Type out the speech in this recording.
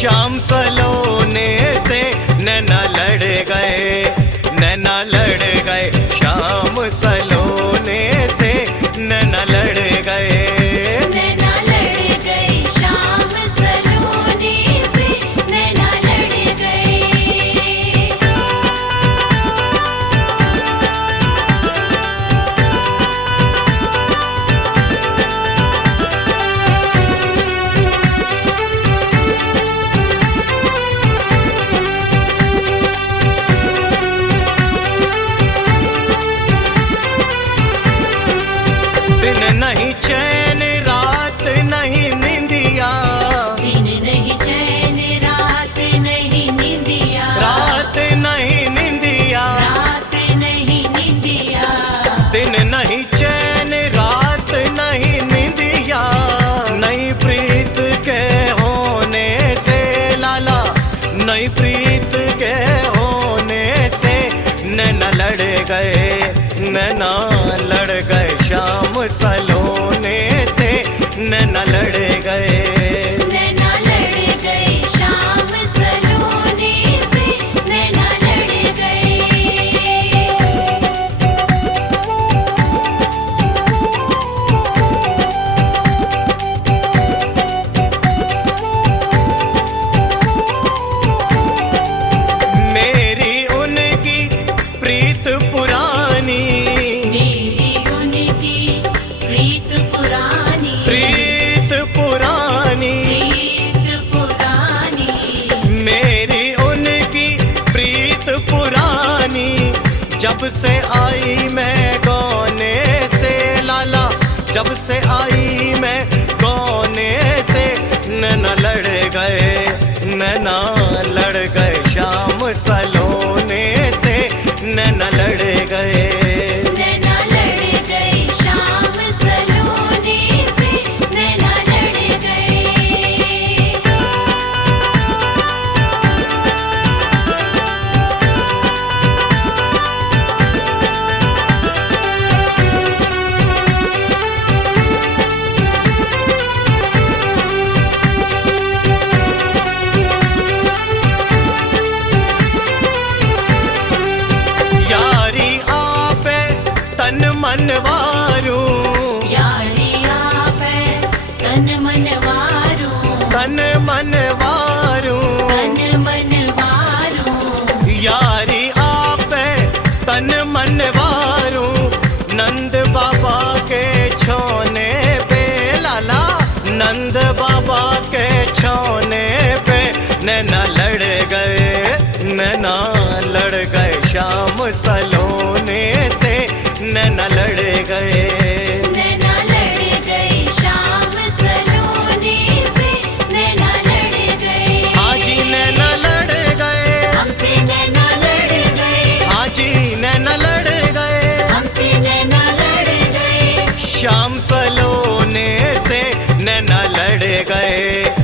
शाम सलोने से नैना लड़ गए, नैना लड़ गए। शाम सलोने से नैना लड़ गए, नैना लड़ गए। शाम सलोने से नैना लड़ गए। दिन नहीं चैन रात नहीं निंदिया, दिन नहीं चैन रात नहीं निंदिया, रात नहीं निंदिया, रात नहीं निंदिया। दिन नहीं चैन रात नहीं निंदिया। नई प्रीत के होने से लाला, नई प्रीत के होने से नैना लड़ गए, नैना लड़ गए। शाम सलोने से नैना लड़ गए, नैना लड़ गए। शाम सलोने से नैना लड़ गए। मेरी उनकी प्रीत पुरानी, मेरी उनकी प्रीत पुरानी, प्रीत पुरानी। प्रीत पुरानी। मेरी उनकी प्रीत पुरानी। जब से आई मैं गौने से लाला, जब से आई मैं गौने से नैना लड़ गए, नैना लड़ गए। शाम सलोने से नैना लड़ गए, नैना लड़ गए। शाम सलोने से नैना लड़ गए। यारी आपे तन मन वारू, यारी आप है तन मन वारू, तन मन वारू। तन मन वारू। यारी आपे तन मन वारू। नंद बाबा के छोने पे लाला, नंद बाबा के छोने पे नैना लड़ गए, नैना लड़ गए। शाम सलोने से नैना लड़ गए, नैना लड़ गए। शाम सलोने से नैना लड़ गए। हाजी नैना लड़ गए, हमसे नैना लड़ गए। हाजी नैना लड़ गए। हमसे नैना लड़ गए। शाम सलोने से नैना लड़ गए।